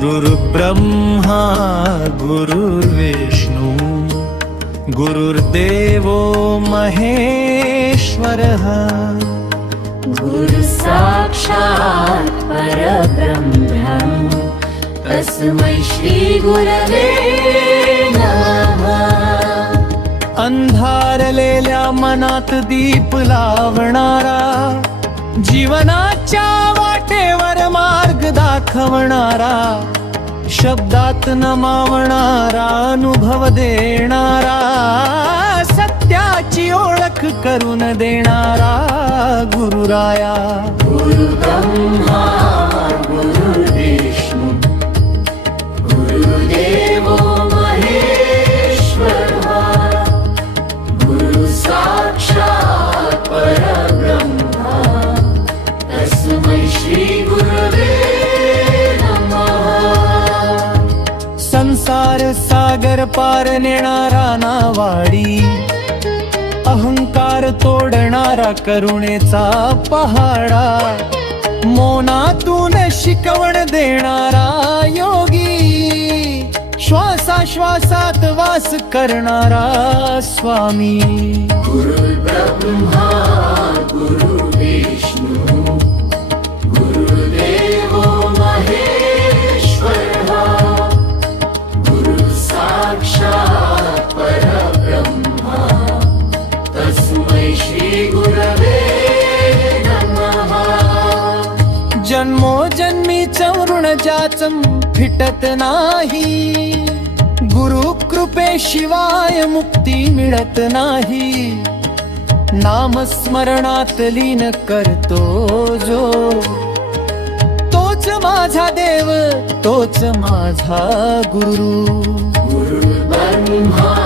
गुरुर्ब्रह्मा गुरुर्विष्णू गुरुर्देवो महेश्वरः। गुरु साक्षात् परब्रह्म तस्मै श्रीगुरवे नमः। अंधारलेल्या मनात दीप लावणारा जीवनाच्या वाटेवर मार्ग दाखवणारा शब्दात नमावणारा अनुभव देणारा सत्याची ओळख करून देणारा गुरुराया. गुरु सागर पार नेणारा नावाडी. अहंकार तोडणारा करुणेचा पहाडा. मोनातून शिकवण देणारा योगी. श्वासाश्वासात वास करणारा स्वामी. गुरुर्ब्रह्मा गुरु विष्णू. जन्मोजन्मीचं ऋण जाचम फिटत नाही. गुरु कृपेशिवाय मुक्ती मिळत नाही. नामस्मरणात लीन करतो जो. तोच माझा देव तोच माझा गुरु. गुरुर्ब्रह्मा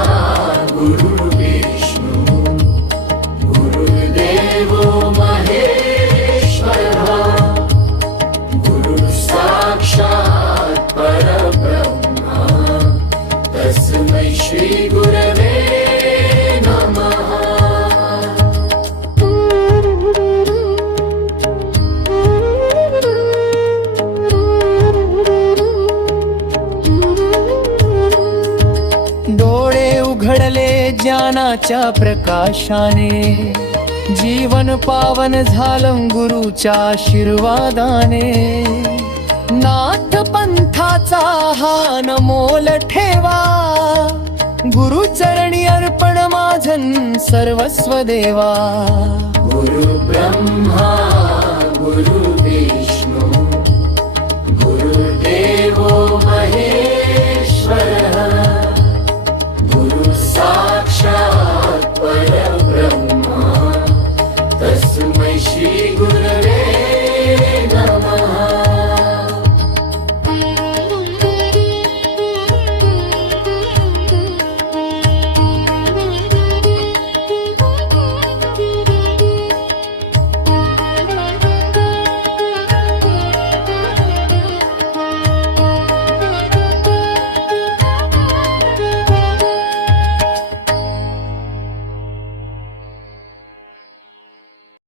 डोळे उघडले ज्ञानाच्या प्रकाशाने जीवन पावन झालं गुरुच्या आशीर्वादाने. नाथ पंथाचा हा नमोल ठेवा. गुरुचरणि अर्पणमाजन् सर्वस्वदेवा गुरु ब्रह्मा गुरु